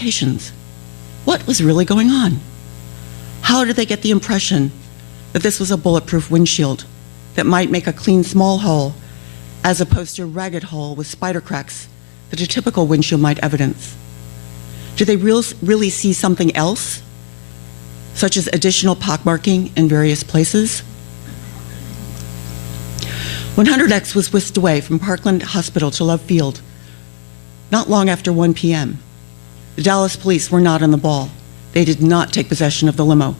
Patients. What was really going on? How did they get the impression that this was a bulletproof windshield that might make a clean small hole as opposed to a ragged hole with spider cracks that a typical windshield might evidence? Did they really see something else, such as additional pockmarking in various places? 100X was whisked away from Parkland Hospital to Love Field not long after 1 p.m. The Dallas police were not on the ball. They did not take possession of the limo.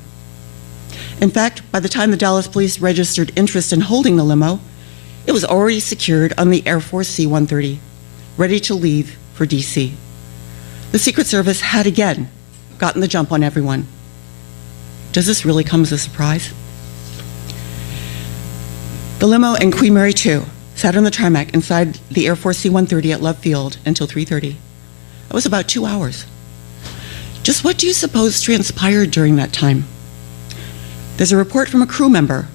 In fact, by the time the Dallas police registered interest in holding the limo, it was already secured on the Air Force C-130, ready to leave for DC. The Secret Service had again gotten the jump on everyone. Does this really come as a surprise? The limo and Queen Mary II sat on the tarmac inside the Air Force C-130 at Love Field until 3:30. That was about 2 hours. Just what do you suppose transpired during that time? There's a report from a crew member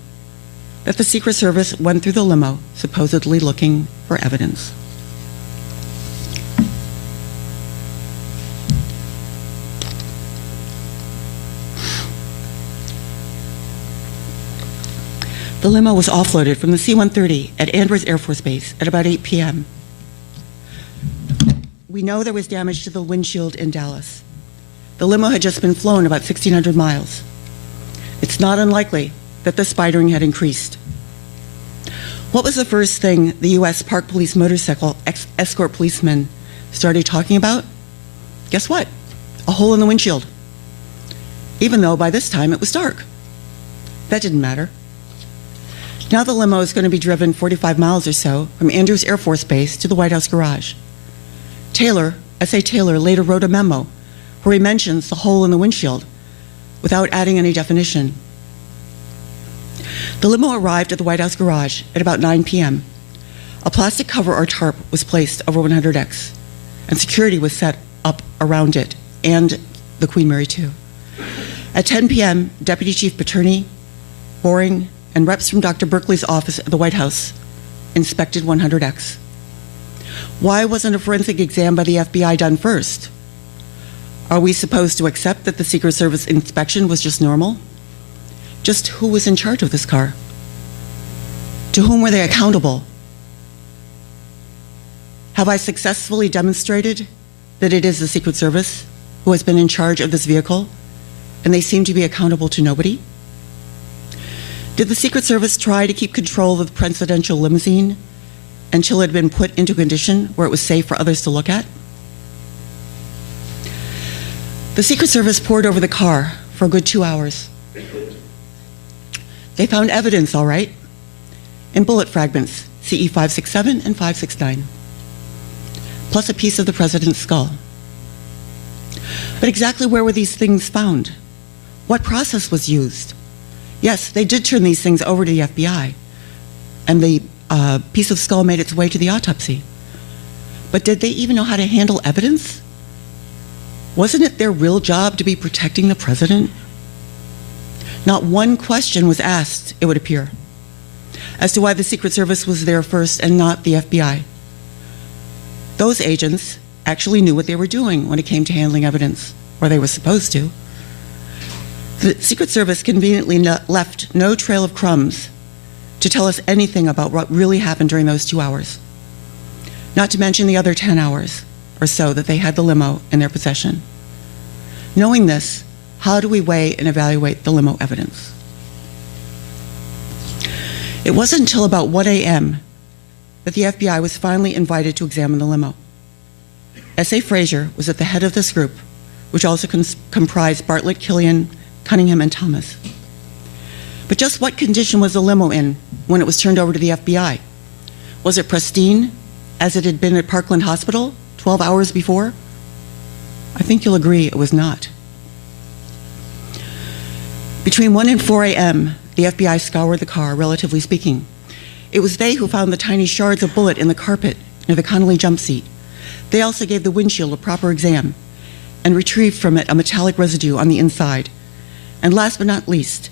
that the Secret Service went through the limo, supposedly looking for evidence. The limo was offloaded from the C-130 at Andrews Air Force Base at about 8 p.m. We know there was damage to the windshield in Dallas. The limo had just been flown about 1,600 miles. It's not unlikely that the spidering had increased. What was the first thing the U.S. Park Police motorcycle escort policemen started talking about? Guess what? A hole in the windshield. Even though by this time it was dark. That didn't matter. Now the limo is going to be driven 45 miles or so from Andrews Air Force Base to the White House garage. Taylor, S.A. Taylor, later wrote a memo where he mentions the hole in the windshield without adding any definition. The limo arrived at the White House garage at about 9 p.m. A plastic cover or tarp was placed over 100X, and security was set up around it and the Queen Mary II. At 10 p.m., Deputy Chief Paterny, Boring, and reps from Dr. Berkeley's office at the White House inspected 100X. Why wasn't a forensic exam by the FBI done first? Are we supposed to accept that the Secret Service inspection was just normal? Just who was in charge of this car? To whom were they accountable? Have I successfully demonstrated that it is the Secret Service who has been in charge of this vehicle, and they seem to be accountable to nobody? Did the Secret Service try to keep control of the presidential limousine until it had been put into condition where it was safe for others to look at? The Secret Service pored over the car for a good 2 hours. They found evidence, all right, in bullet fragments, CE 567 and 569, plus a piece of the president's skull. But exactly where were these things found? What process was used? Yes, they did turn these things over to the FBI, and the piece of skull made its way to the autopsy. But did they even know how to handle evidence? Wasn't it their real job to be protecting the president? Not one question was asked, it would appear, as to why the Secret Service was there first and not the FBI. Those agents actually knew what they were doing when it came to handling evidence, or they were supposed to. The Secret Service conveniently left no trail of crumbs to tell us anything about what really happened during those 2 hours, not to mention the other 10 hours or so that they had the limo in their possession. Knowing this, how do we weigh and evaluate the limo evidence? It wasn't until about 1 a.m. that the FBI was finally invited to examine the limo. S.A. Frazier was at the head of this group, which also comprised Bartlett, Killian, Cunningham, and Thomas. But just what condition was the limo in when it was turned over to the FBI? Was it pristine, as it had been at Parkland Hospital 12 hours before? I think you'll agree it was not. Between 1 and 4 a.m., the FBI scoured the car, relatively speaking. It was they who found the tiny shards of bullet in the carpet near the Connolly jump seat. They also gave the windshield a proper exam and retrieved from it a metallic residue on the inside. And last but not least,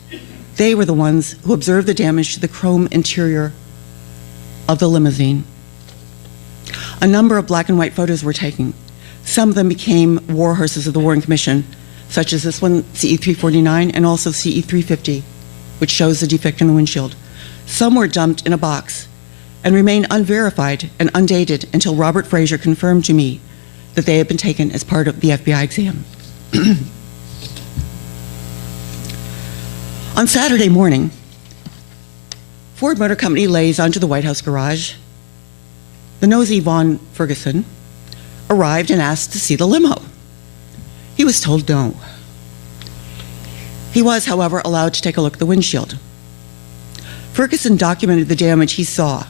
they were the ones who observed the damage to the chrome interior of the limousine. A number of black and white photos were taken. Some of them became war horses of the Warren Commission, such as this one, CE-349, and also CE-350, which shows the defect in the windshield. Some were dumped in a box and remain unverified and undated until Robert Fraser confirmed to me that they had been taken as part of the FBI exam. On Saturday morning, Ford Motor Company lays onto the White House garage. The nosy Vaughn Ferguson arrived and asked to see the limo. He was told no. He was, however, allowed to take a look at the windshield. Ferguson documented the damage he saw.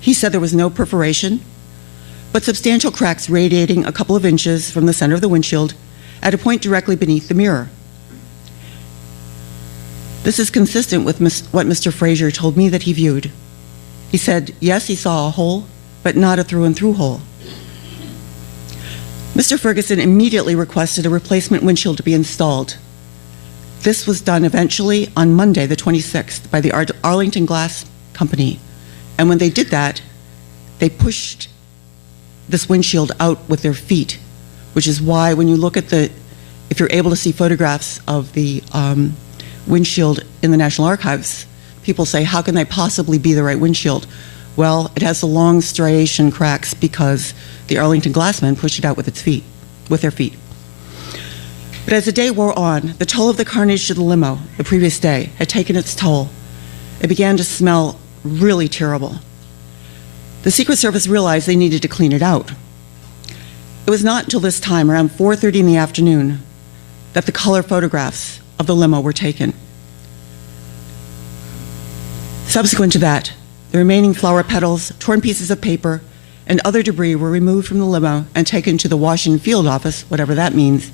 He said there was no perforation, but substantial cracks radiating a couple of inches from the center of the windshield at a point directly beneath the mirror. This is consistent with what Mr. Fraser told me that he viewed. He said, yes, he saw a hole, but not a through-and-through hole. Mr. Ferguson immediately requested a replacement windshield to be installed. This was done eventually on Monday, the 26th, by the Arlington Glass Company. And when they did that, they pushed this windshield out with their feet, which is why when you look at if you're able to see photographs of the windshield in the National Archives, people say, how can they possibly be the right windshield? Well, it has the long striation cracks because the Arlington Glassmen pushed it out with their feet. But as the day wore on, the toll of the carnage to the limo the previous day had taken its toll. It began to smell really terrible. The Secret Service realized they needed to clean it out. It was not until this time, around 4:30 in the afternoon, that the color photographs of the limo were taken. Subsequent to that, the remaining flower petals, torn pieces of paper, and other debris were removed from the limo and taken to the Washington field office, whatever that means.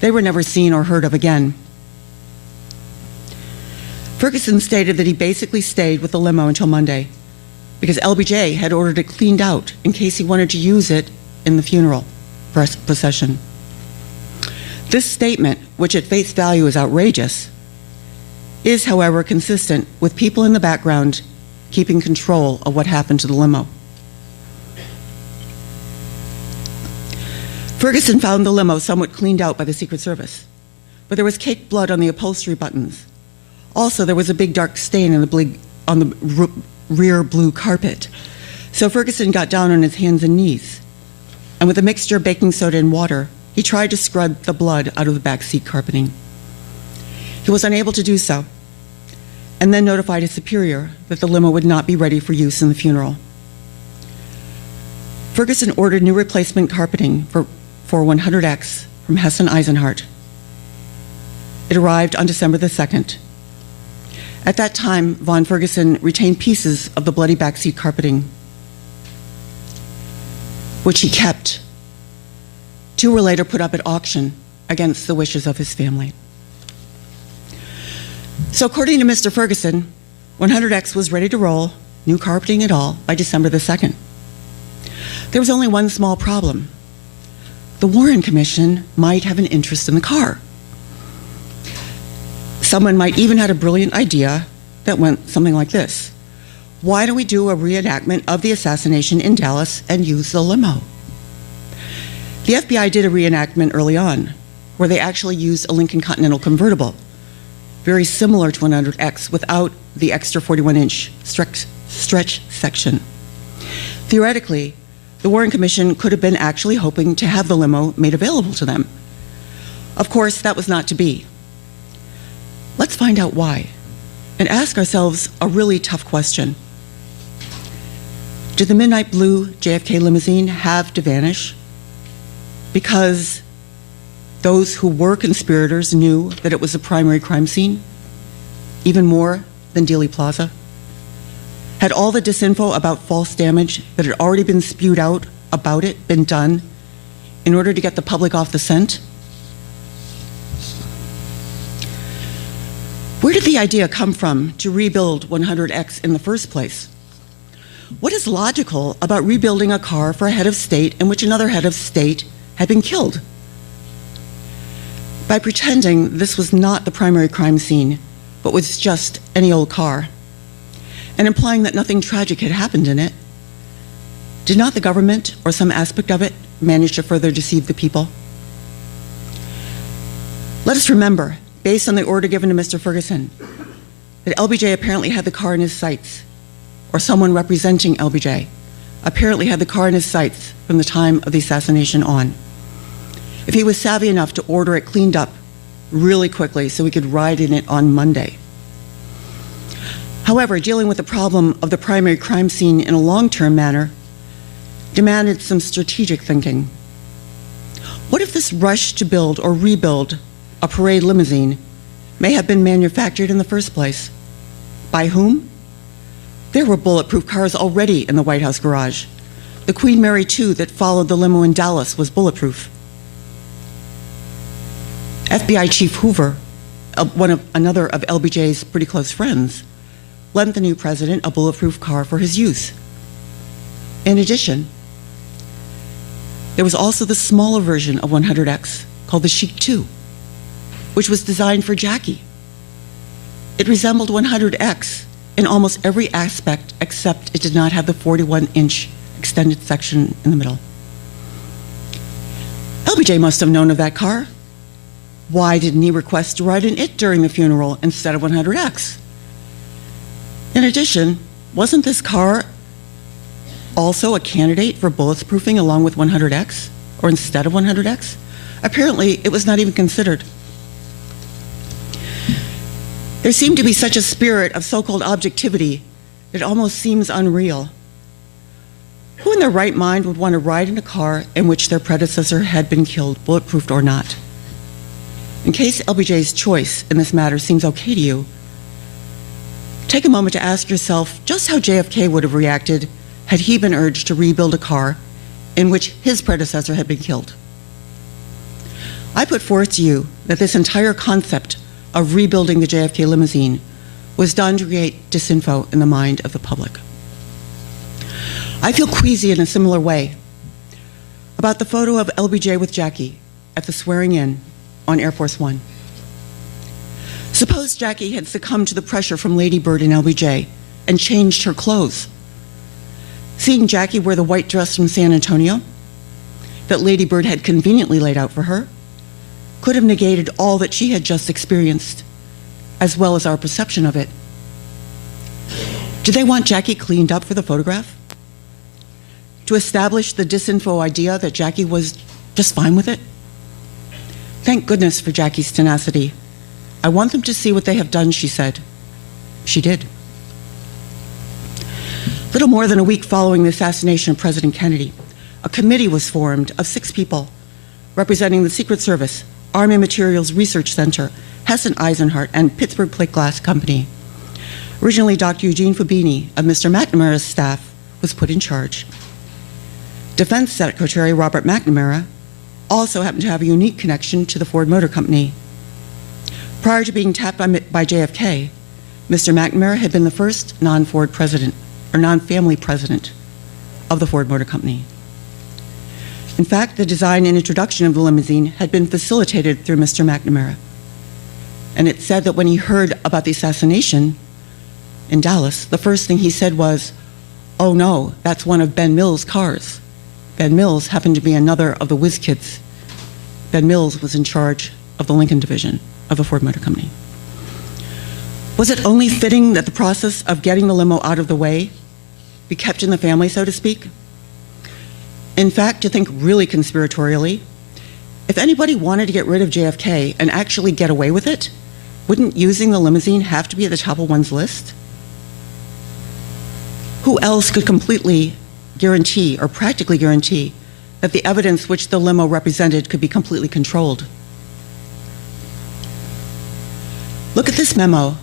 They were never seen or heard of again. Ferguson stated that he basically stayed with the limo until Monday because LBJ had ordered it cleaned out in case he wanted to use it in the funeral procession. This statement, which at face value is outrageous, is, however, consistent with people in the background keeping control of what happened to the limo. Ferguson found the limo somewhat cleaned out by the Secret Service, but there was caked blood on the upholstery buttons. Also, there was a big dark stain on the rear blue carpet. So Ferguson got down on his hands and knees, and with a mixture of baking soda and water, he tried to scrub the blood out of the back seat carpeting. He was unable to do so, and then notified his superior that the limo would not be ready for use in the funeral. Ferguson ordered new replacement carpeting for 100X from Hess & Eisenhardt. It arrived on December the 2nd. At that time, Von Ferguson retained pieces of the bloody backseat carpeting, which he kept. Two were later put up at auction against the wishes of his family. So according to Mr. Ferguson, 100X was ready to roll, new carpeting and all, by December the 2nd. There was only one small problem. The Warren Commission might have an interest in the car. Someone might even have a brilliant idea that went something like this. Why don't we do a reenactment of the assassination in Dallas and use the limo? The FBI did a reenactment early on, where they actually used a Lincoln Continental convertible, very similar to 100X without the extra 41-inch stretch section. Theoretically, the Warren Commission could have been actually hoping to have the limo made available to them. Of course, that was not to be. Let's find out why, and ask ourselves a really tough question. Did the midnight blue JFK limousine have to vanish because those who were conspirators knew that it was a primary crime scene, even more than Dealey Plaza? Had all the disinfo about false damage that had already been spewed out about it been done in order to get the public off the scent? Where did the idea come from to rebuild 100X in the first place? What is logical about rebuilding a car for a head of state in which another head of state had been killed? By pretending this was not the primary crime scene, but was just any old car, and implying that nothing tragic had happened in it, did not the government or some aspect of it managed to further deceive the people? Let us remember, based on the order given to Mr. Ferguson, that LBJ apparently had the car in his sights, or someone representing LBJ apparently had the car in his sights from the time of the assassination on. If he was savvy enough to order it cleaned up really quickly so he could ride in it on Monday. However, dealing with the problem of the primary crime scene in a long-term manner demanded some strategic thinking. What if this rush to build or rebuild a parade limousine may have been manufactured in the first place? By whom? There were bulletproof cars already in the White House garage. The Queen Mary II that followed the limo in Dallas was bulletproof. FBI Chief Hoover, another of LBJ's pretty close friends, lent the new president a bulletproof car for his use. In addition, there was also the smaller version of 100X called the Chic II, which was designed for Jackie. It resembled 100X in almost every aspect, except it did not have the 41-inch extended section in the middle. LBJ must have known of that car. Why didn't he request to ride in it during the funeral instead of 100X? In addition, wasn't this car also a candidate for bulletproofing along with 100X, or instead of 100X? Apparently, it was not even considered. There seemed to be such a spirit of so-called objectivity that it almost seems unreal. Who in their right mind would want to ride in a car in which their predecessor had been killed, bulletproofed or not? In case LBJ's choice in this matter seems okay to you, take a moment to ask yourself just how JFK would have reacted had he been urged to rebuild a car in which his predecessor had been killed. I put forth to you that this entire concept of rebuilding the JFK limousine was done to create disinfo in the mind of the public. I feel queasy in a similar way about the photo of LBJ with Jackie at the swearing in on Air Force One. Suppose Jackie had succumbed to the pressure from Lady Bird and LBJ and changed her clothes. Seeing Jackie wear the white dress from San Antonio that Lady Bird had conveniently laid out for her could have negated all that she had just experienced, as well as our perception of it. Did they want Jackie cleaned up for the photograph? To establish the disinfo idea that Jackie was just fine with it? Thank goodness for Jackie's tenacity. I want them to see what they have done, she said. She did. Little more than a week following the assassination of President Kennedy, a committee was formed of 6 people representing the Secret Service, Army Materials Research Center, Hessen Eisenhardt, and Pittsburgh Plate Glass Company. Originally, Dr. Eugene Fubini of Mr. McNamara's staff was put in charge. Defense Secretary Robert McNamara also happened to have a unique connection to the Ford Motor Company. Prior to being tapped by JFK, Mr. McNamara had been the first non-Ford president, or non-family president of the Ford Motor Company. In fact, the design and introduction of the limousine had been facilitated through Mr. McNamara. And it said that when he heard about the assassination in Dallas, the first thing he said was, "Oh no, that's one of Ben Mills' cars." Ben Mills happened to be another of the whiz kids. Ben Mills was in charge of the Lincoln division of the Ford Motor Company. Was it only fitting that the process of getting the limo out of the way be kept in the family, so to speak? In fact, to think really conspiratorially, if anybody wanted to get rid of JFK and actually get away with it, wouldn't using the limousine have to be at the top of one's list? Who else could completely guarantee or practically guarantee that the evidence which the limo represented could be completely controlled? Look at this memo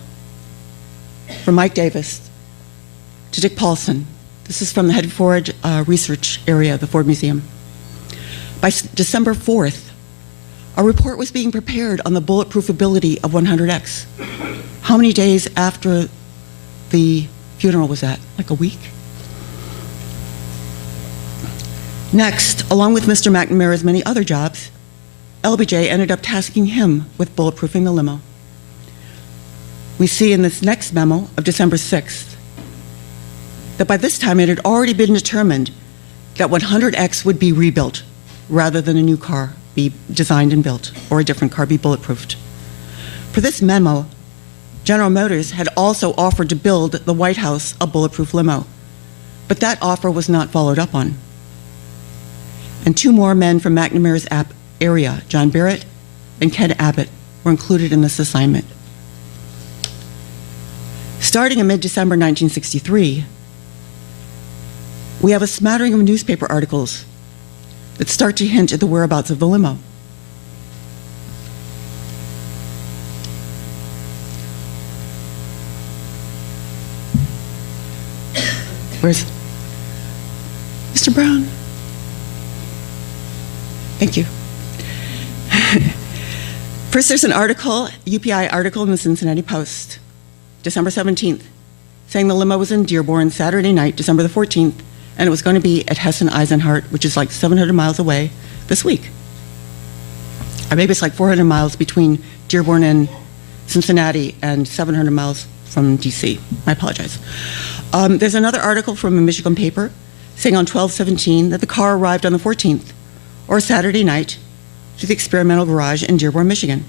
from Mike Davis to Dick Paulson. This is from the head Ford research area of the Ford Museum. By December 4th, a report was being prepared on the bulletproof ability of 100X. How many days after the funeral was that? Like a week? Next, along with Mr. McNamara's many other jobs, LBJ ended up tasking him with bulletproofing the limo. We see in this next memo of December 6th that by this time it had already been determined that 100X would be rebuilt rather than a new car be designed and built, or a different car be bulletproofed. For this memo, General Motors had also offered to build the White House a bulletproof limo, but that offer was not followed up on. And two more men from McNamara's area, John Barrett and Ken Abbott, were included in this assignment. Starting in mid-December 1963, we have a smattering of newspaper articles that start to hint at the whereabouts of the limo. Where's Mr. Brown? Thank you. First, there's an article, UPI article in the Cincinnati Post, December 17th, saying the limo was in Dearborn Saturday night, December the 14th, and it was going to be at Hessen-Eisenhardt, which is like 700 miles away, this week. Or maybe it's like 400 miles between Dearborn and Cincinnati and 700 miles from DC. I apologize. There's another article from a Michigan paper saying on 12/17 that the car arrived on the 14th, or Saturday night, to the experimental garage in Dearborn, Michigan.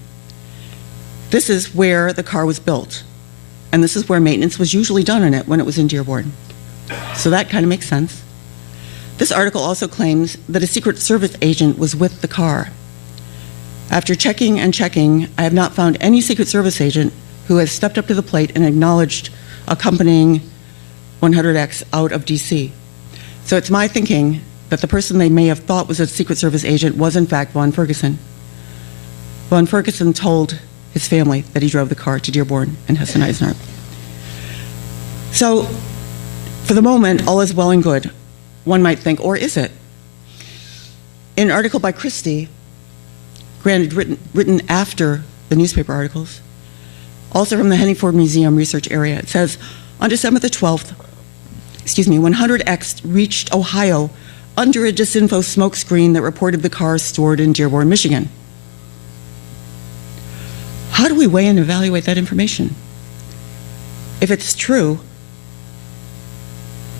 This is where the car was built, and this is where maintenance was usually done on it when it was in Dearborn. So that kind of makes sense. This article also claims that a Secret Service agent was with the car. After checking and checking, I have not found any Secret Service agent who has stepped up to the plate and acknowledged accompanying 100X out of DC. So it's my thinking that the person they may have thought was a Secret Service agent was in fact Von Ferguson. Von Ferguson told his family that he drove the car to Dearborn and Hessen-Eisenhardt. So for the moment, all is well and good, one might think, or is it? In an article by Christie, granted written after the newspaper articles, also from the Henry Ford Museum research area, it says, on December the 12th, 100X reached Ohio under a disinfo smokescreen that reported the car stored in Dearborn, Michigan. How do we weigh and evaluate that information? If it's true,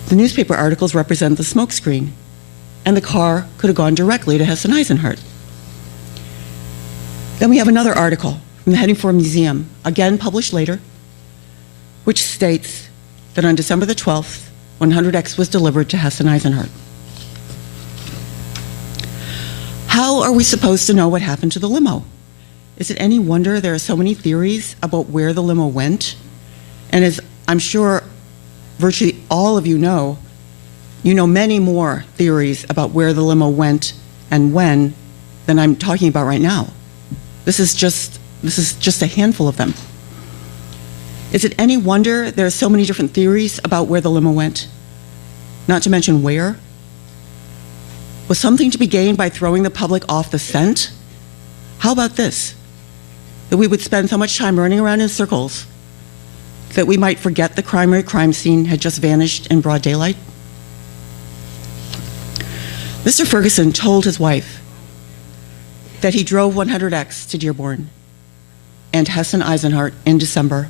the newspaper articles represent the smokescreen, and the car could have gone directly to Hessen-Eisenhardt. Then we have another article from the Henry Ford Museum, again published later, which states that on December the 12th, 100X was delivered to Hessen-Eisenhardt. How are we supposed to know what happened to the limo? Is it any wonder there are so many theories about where the limo went? And as I'm sure virtually all of you know many more theories about where the limo went and when than I'm talking about right now. This is just a handful of them. Is it any wonder there are so many different theories about where the limo went? Not to mention where? Was something to be gained by throwing the public off the scent? How about this? That we would spend so much time running around in circles that we might forget the primary crime scene had just vanished in broad daylight? Mr. Ferguson told his wife that he drove 100X to Dearborn and Hessen-Eisenhardt in December.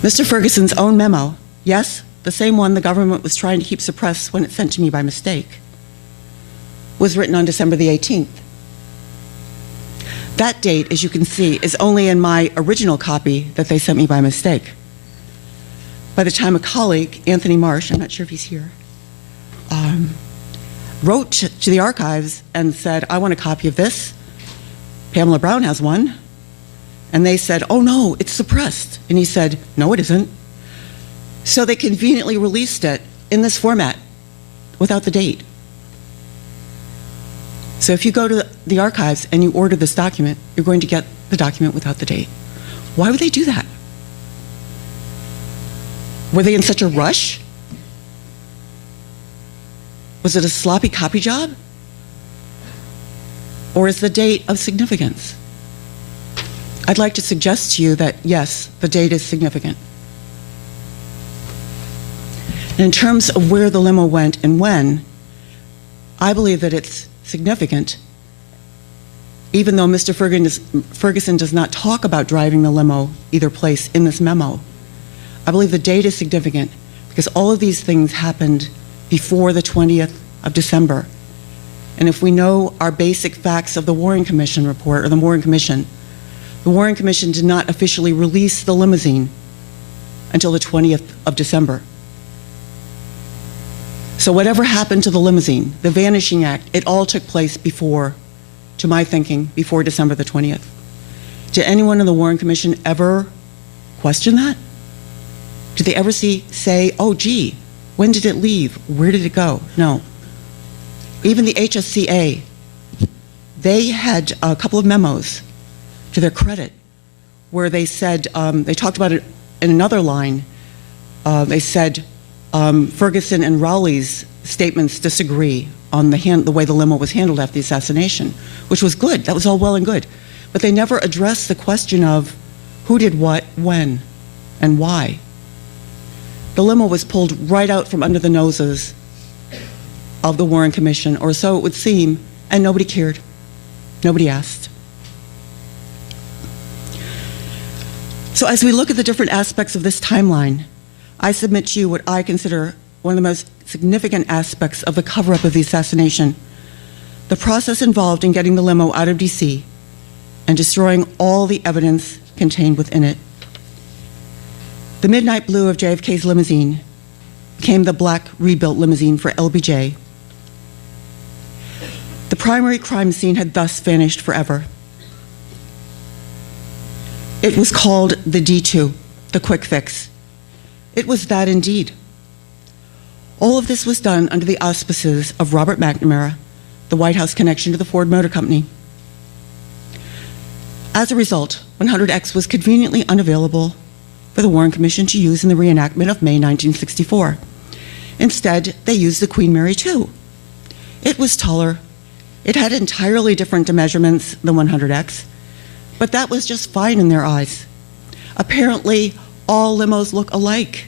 Mr. Ferguson's own memo, yes, the same one the government was trying to keep suppressed when it sent to me by mistake, was written on December the 18th. That date, as you can see, is only in my original copy that they sent me by mistake. By the time a colleague, Anthony Marsh, I'm not sure if he's here, wrote to the archives and said, I want a copy of this. Pamela Brown has one. And they said, oh no, it's suppressed. And he said, no, it isn't. So they conveniently released it in this format without the date. So if you go to the archives and you order this document, you're going to get the document without the date. Why would they do that? Were they in such a rush? Was it a sloppy copy job? Or is the date of significance? I'd like to suggest to you that, yes, the date is significant. And in terms of where the limo went and when, I believe that it's significant, even though Mr. Ferguson does not talk about driving the limo either place in this memo. I believe the date is significant because all of these things happened before the 20th of December, And if we know our basic facts of the Warren Commission report, or the Warren Commission did not officially release the limousine until the 20th of December. So whatever happened to the limousine, the Vanishing Act, it all took place before, to my thinking, before December the 20th. Did anyone in the Warren Commission ever question that? Did they ever say, oh gee, when did it leave? Where did it go? No. Even the HSCA, they had a couple of memos to their credit where they said, they talked about it in another line. They said Ferguson and Rowley's statements disagree on the way the limo was handled after the assassination, which was good. That was all well and good. But they never addressed the question of who did what, when, and why. The limo was pulled right out from under the noses of the Warren Commission, or so it would seem, and nobody cared. Nobody asked. So as we look at the different aspects of this timeline, I submit to you what I consider one of the most significant aspects of the cover-up of the assassination: the process involved in getting the limo out of DC and destroying all the evidence contained within it. The midnight blue of JFK's limousine became the black rebuilt limousine for LBJ. The primary crime scene had thus vanished forever. It was called the D2, the quick fix. It was that indeed. All of this was done under the auspices of Robert McNamara, the White House connection to the Ford Motor Company. As a result, 100X was conveniently unavailable for the Warren Commission to use in the reenactment of May 1964. Instead, they used the Queen Mary 2. It was taller. It had entirely different measurements than 100X, but that was just fine in their eyes. Apparently, all limos look alike.